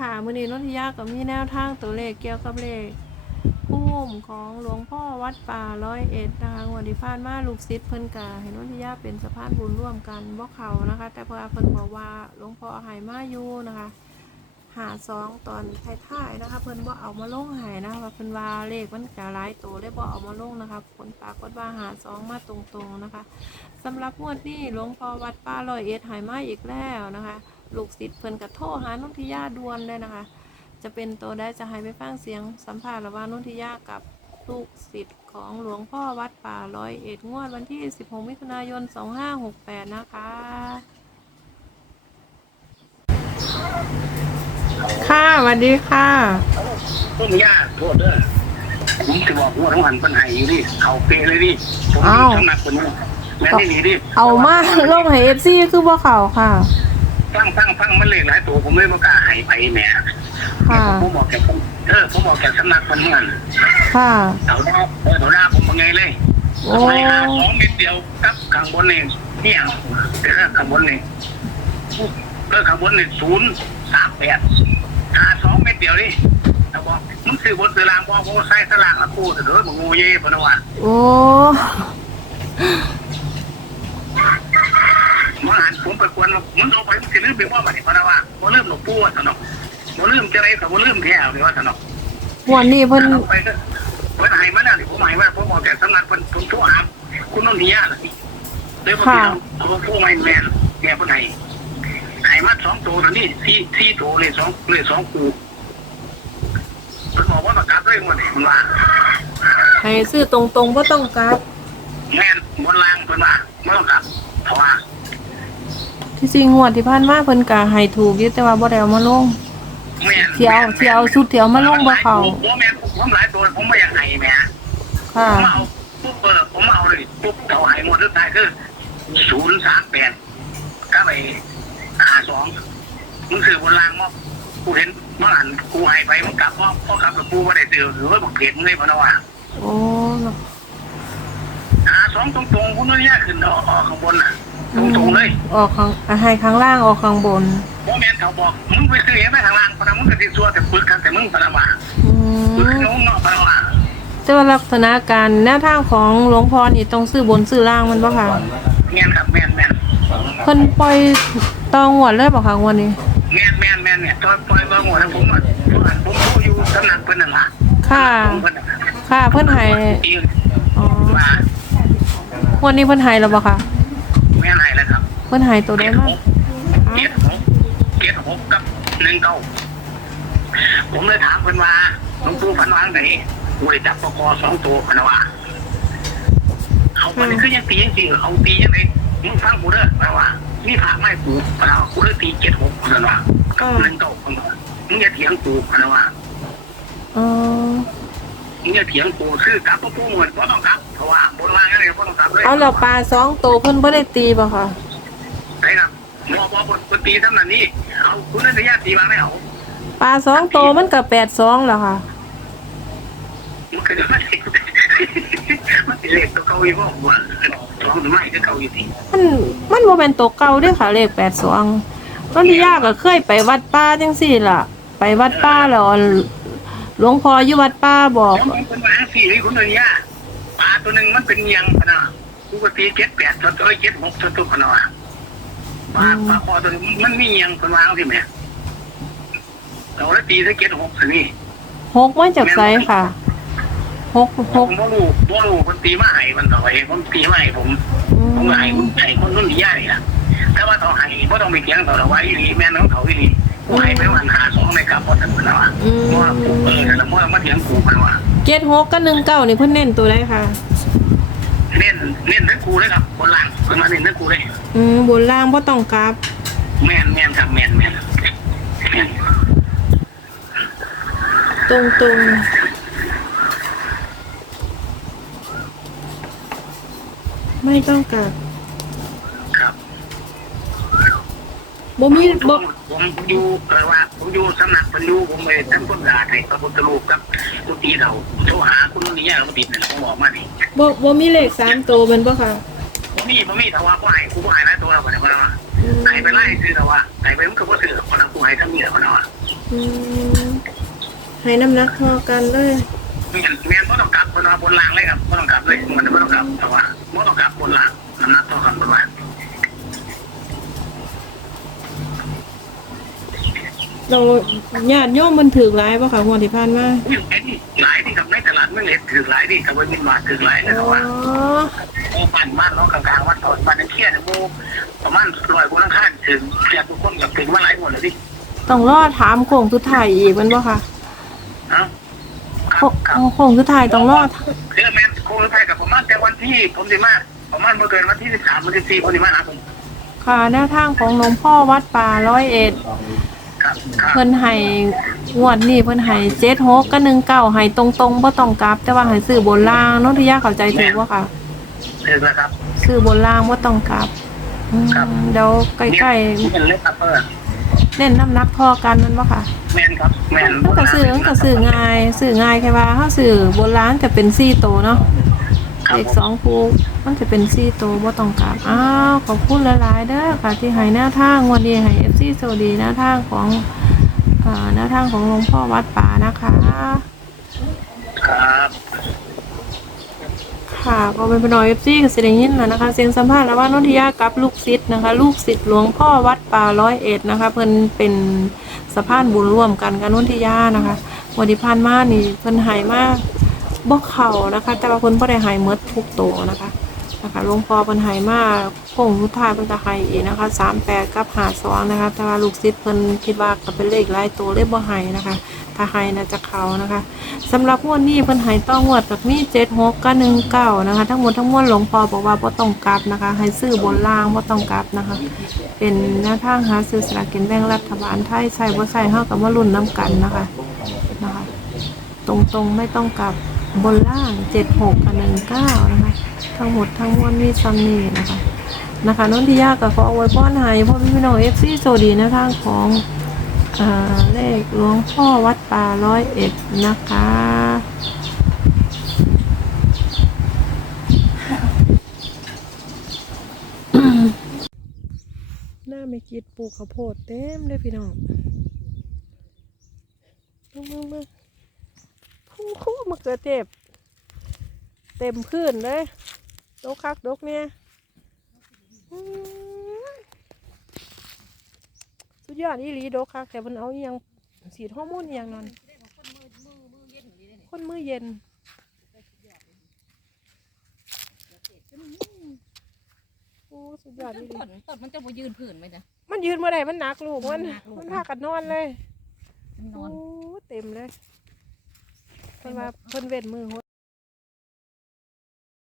ค่ะมือนี้นนทิยาก็มีแนวทางตัวเลขเกี่ยวกับเลขพุ่มของหลวงพ่อวัดป่าร้อยเอ็ดนะคะวันที่ผ่านมาลูกศิษย์เพิ่นกาให้นนทิยาเป็นสะพานบุญร่วมกันบ่เขานะคะ แต่พิ่นเพิ่นบอกว่าหลวงพ่อให้มาอยู่นะคะหาสองตอนท้ายๆนะคะ เพิ่นบ่เอามาลงให้นะคะเพิ่นว่าเลขมันก็หลายตัวได้บ่เอามาลงนะคะผลปรากฏว่าหาสองมาตรงๆนะคะสำหรับงวดนี้หลวงพ่อวัดป่าร้อยเอ็ดให้มาอีกแล้วนะคะ ลูกศิษย์เพิ่นกระโทรหานุทิยาด่วนเลยนะคะ จะเป็นตัวได้จะให้ไปฟังเสียงสัมภาษณ์ระหว่างนุทิยากับลูกศิษย์ของหลวงพ่อวัดป่าร้อยเอ็ดงวดวันที่ 16 มิถุนายน 2568 นะคะ ค่ะสวัสดีค่ะ ต้นยาโทษเด้อผมจะบอกว่าทั้งหันปัญหาอยู่ดิเขาเปะเลยดิผมอ้าวทำหนักคนนี้แม่นี่นี่ดิเอามาลงให้เอฟซีคือว่าเขาค่ะ ฟังฟังฟังมันเลยหลายตัวผมเลยประกล้าศหายไปแหม่ค่ะผมบอกแกผมเออผมบอกแกสำนักคนเหมือนกันค่ะเอาหน้าเออเอาหน้าผมเป็นไงเลยโอ้ไม่หาสองเม็ดเดียวกับข้างบนนี่เนี่ยเออข้างบนนี่เออข้างบนนี่ศูนย์สามแปดหาสองเม็ดเดียวนี่แต่บอกมึงซื้อบนซื้อลางบอกว่าใส่สลากแล้วกูเถอะมึงงูเย่ปะนะวะโอ้ มาหันผมไปกวนมันเอาไปมันสิลืมไปว่าบัดนี้พะนะว่าบ่ลืมหลวงปู่ว่าสนอกบ่ลืมจะไรก็บ่ลืมแท้หรือว่าสนอกงวันนี้เพิ่นเอาไปก็เพิ่นให้มาแล้วนี่ผมหมายว่าผมบอกแต่สำนักเพิ่นผมโทรหาคุณนนทิยาล่ะเลยบ่เอาหลวงปู่ไม่แม่นแม่เพิ่นให้ให้มาสองตัวเท่านี้สี่สี่ตัวเลยสองเลยสองคู่เพิ่นบอกว่าประกาศด้วยหมดนี่มันว่าให้ซื้อตรงๆก็ต้องกลับแม่นบนล่างเพิ่นว่าบ่ต้องกลับเพราะว่า ที่จริงงวดที่ผ่านมาเพิ่นก็ให้ถูกอยู่แต่ว่าบ่ได้เอามาลงแม่นเที่ยวเที่ยวชุดเที่ยวมาลงบ่เขาผมแม่นผมหลายตัวผมไม่อยากให้แม่ค่ะผมเอาปุ๊บเปิดผมเอาเลยปุ๊บเอาหายหมดทุกทายคือศูนย์สามแปดก็ไปหาสองมึงคือบนรางมอบกูเห็นเมื่อหันกูหายไปมึงกลับพ่อพ่อกลับกับกูไม่ได้เตือนหรือว่าบอกเกตมึงเลยพะนะว่า โอ้เนาะหาสองตรงๆคุณนี่ยขึ้นออกข้างบนน่ะ ตรงๆเลยออกข้างอะให้ข้างล่างออกข้างบนเพราะแม่นเขาบอกมึงไปซื้อเห็นไหมทางล่างพะนะมึงก็ติดซัวแต่ปึกกันแต่มึงพะนะว่าอืปึกมน้องเนาะพะนะว่าแต่ว่าลักษณะการแนวทางของหลวงพ่อนี่ต้องซื้อบนซื้อล่างมันบ่ค่ะแม่นครับแม่นแม่นเพิ่นปล่อยตองวดเลยบ่ค่ะงวันนี้ แม่นแม่นแม่นเนี่ยตอนปล่อยมาหมดแล้วผมอะผมรู้อยู่ตำหนักเพิ่นนั่นล่ะค่ะ ผมเพิ่นน่ะค่ะเพิ่นให้อีกอ๋อว่าวันนี้เพิ่นให้แล้วบ่ค่ะ แม่นให้แล้วครับเพิ่นให้ตัวใดมาเจ็ดหกเจ็ดหกกับหนึ่งเก้าผมเลยถามเพิ่นว่าหลวงปู่พันวางไหนกูได้จับปกสองตัวพันว่าเอามันคือยังตียังตีเอาตียังไงมึงฟังกูเด้อพันว่านี่พาไม่กูพันว่ากูเลยตีเจ็ดหกพันว่ากับหนึ่งเก้าพันว่ามึงอย่าเถียงกูพันว่าอ๋อ มึงอย่าเถียงกูซื้อกลับปปู่เหมือนก็ต้องกลับเพราะว่าบนล่างอะไรก็ต้องกลับเลยเอาแล้วปลาสองตัวเพิ่นบ่ได้ตีบ่ค่ะใช่ครับมอบอบนตีทำนั้นนี่เอาคุณนันทยาตีมาไม่เอาปลาสองตัวมันก็แปดสองแล้วค่ะมันคือมันมันเป็นเลขตัวเก่าอีกว่าว่าสองหรือไม่ก็เก่าอยู่ดีมันมันบ่แม่นตัวเก่าเด้อค่ะเลขแปดสองตอนที่ยากก็เคยไปวัดป่าจังซี่ล่ะ ไปวัดป่าแล้ว หลวงพ่ออยู่วัดป่าบอก แล้วมันเป็นมาสี่นี่คุณนันทยาปลาตัวหนึ่งมันเป็นยังขนาดปกติเจ็ดแปดตัวตัวเจ็ดหกตัวตัวขนาดปลาปลาคอตัวนี้มันมียังเป็นวางที่ไหมเราได้ตีสักเจ็ดหกสินี่หกมาจากไสค่ะหกผหกมบ่รู้บ่รู้มันตีมาให้มันต่อไปผมตีมาให้ผม อืผมมก็ให้คุณให้คนรุ่นใหญ่ล่ะแต่ว่าต้องให้บ่ต้องไปเถียงต่อละว่าอีหลีแม่นของเขาอีหลี กูให้ไปวันหาสองในครับบ่ทันแล้วอะอืเพราะมว่ากูเออแล้วว่ามาเถียงกูมันว่าเจ็ดหกกับหนึ่งเก้านี่เพิ่นเน้นตัวใดค่ะ เน้นเน้นทั้งกูเลยครับบนล่างเพิ่นมาเน้นทั้งกูเลยอืมบนล่างบ่ต้องกลับ แม่นแม่นครับแม่นแม่นแม่นตรงตรงไม่ต้องกลับครับ บ่มีบ่ผมอยู่เออว่าผมอยู่สำนักเพิ่นอยู่ผมไปทำคนด่าให้พระพุทธรูปครับกุฏิเราโทรหาคุณนี่ยเราติดนั่นผมบอกมานี่บ่บ่มีเลขสามตัวแมันบ่ค่ะบ่มีบ่มีแต่ว่ากูให้กูบ่ให้หลายตัวแล้วบ่ได้ว่าอืมให้ไปไล่ซื้อแต่ว่าให้ไปมันก็บ่ซื้อคนละกูให้ทั้งนี้แล้วนะว่าออืมให้น้ำหนักพอกันเลยแม่นแม่นบ่ต้องกลับเพิ่นว่าบนล่างเลยครับบ่ต้องกลับเลยมันบ่ต้องกลับแต่ว่าบ่ต้องกลับบนล่างน้ำหนักเท่ากันบนล่าง เราญาติโยมมันถือหลายป่ะค่ะงวดที่ผ่านมาอุ้ยไอ้นี่หลายที่กับในตลาดเมืองเล็กถือหลายที่กับว่ามินมาถือหลายเลยแต่อ๋อว่าโอ้บ้านบ้านน้องกลางๆวัดตอนบ้านเครียดโอ้ประมาณร้อยกว่าข้างถึงเสียทุกคนกับถึงมาหลายหมดเลยดิต้องรอถามโค้งสุดท้ายอีกแมันบ่ค่ะเอ้าคโค้รับครับ โค้งสุดท้ายต้องรอเรื่องแมนโคงไทยกับประมาณแต่วันที่ผมดีมากประมาณเมื่อเกินวันที่สิบสามวันที่สี่ผมดีมากนะผมค่ะแนวทางของหลวงพ่อวัดป่าร้อยเอ็ดครับครับ เพิ่นให้งวดนี้เพิ่นให้เจ็ดหกกับหนึ่งเก้าให้ตรงๆบ่ต้องกลับ แต่ว่าให้ซื้อบนล่างโนนทิยาเข้าใจถูกบ่ค่ะถือแล้วครับ ซื้อบนล่างบ่ต้องกลับอืมครับ เดี๋ยวใกล้นี่เป็นเล็กครับเออๆเน้นน้ำหนักพอกันแมันบ่ค่ะ แมนครับแมนมันก็ซื้อมันก็ซื้อง่ายซื้อง่ายแค่ว่าเฮาซื้อบนร้านก็เป็น4โตวเนาะครับ เด็กผมสองคูมันจะเป็น4โตวบ่ต้องกลับอ้าวขอบคุณหลายๆเด้อค่ะที่ให้แนวทางงวันนี้ให้ FC โซดีแนวทางของอ่าแนวทางของหลวงพ่อวัดป่านะคะ ครับค่ะพอเป็นพนอยเอฟซีก็แสไดงยินแล้วนะคะ เสียงสัมภาษณ์แล้วว่านนทิยากับลูกศิษย์นะคะ ลูกศิษย์หลวงพ่อวัดป่าร้อยเอ็ดนะคะ เพิ่นเป็นสะพานบุญร่วมกันกับนนทิยานะคะวันที่ผ่านมานี่เพิ่นใหายมาก บ่เข่านะคะ แต่ว่าเพิ่นบ่ได้หายเมดทุกโตวนะคะนะคะหลวงพ่อเพิ่นหายมากโค้งสุดท้ายเพิ่นก็ใหายอีกนะคะ38กับ52นะคะ แต่ว่าลูกศิษย์เพิ่นคิดว่าก็เป็นเลขหลายตัวเลยบ่หายนะคะ ถ้าหายน่าจะเข้านะคะสำหรับงวดนี้เพิ่นให้ต้องงวดกับมีเจ็ดหกกับหนึ่งเก้านะคะ ทั้งหมดทั้งมวลหลวงพ่อบอกว่าบ่ต้องกลับนะคะ ให้ซื้อบนล่างบ่ต้องกลับนะคะ เป็นแนวทางหาซื้อสลากกินแบ่งรัฐบาลไทยใส่บ่ใส่เฮากับมาลุ้นน้ำกันนะคะนะคะ ตรงๆไม่ต้องกลับ บนล่างเจ็ดหกกับหนึ่งเก้านะคะ ทั้งหมดทั้งมวลมีซัมนี่นะคะ นะคะนนทิยากับขออวยพรให้พ่อพี่น้องเอฟซีโซดีนวทางของเลขหลวงพ่อวัดป่าร้อยเอ็ดนะคะหน้าไม่กิดปลูกข้าวโพดเต็มเลยพี่น้องมึงมึงมึง คู่คู่มะเขือเทศเต็มพื้นเลยดกคักดกเนี่ยอืมสุดยอดอีหลีโดกคักแต่มันเอาอหยังสีฮอร์โมนอหยังนั่นคนมือเย็นโอ้สุดยอดอีหลีต้นต้นมันจะมายืนผื่นไหมเนี่ยมันยืนเมื่อไหร่มันหนักลูกมันหนักลูกมันพากันนอนเลยมันนโอ้อนเต็มเลย เพราะว่าเพิ่นเวทมือหด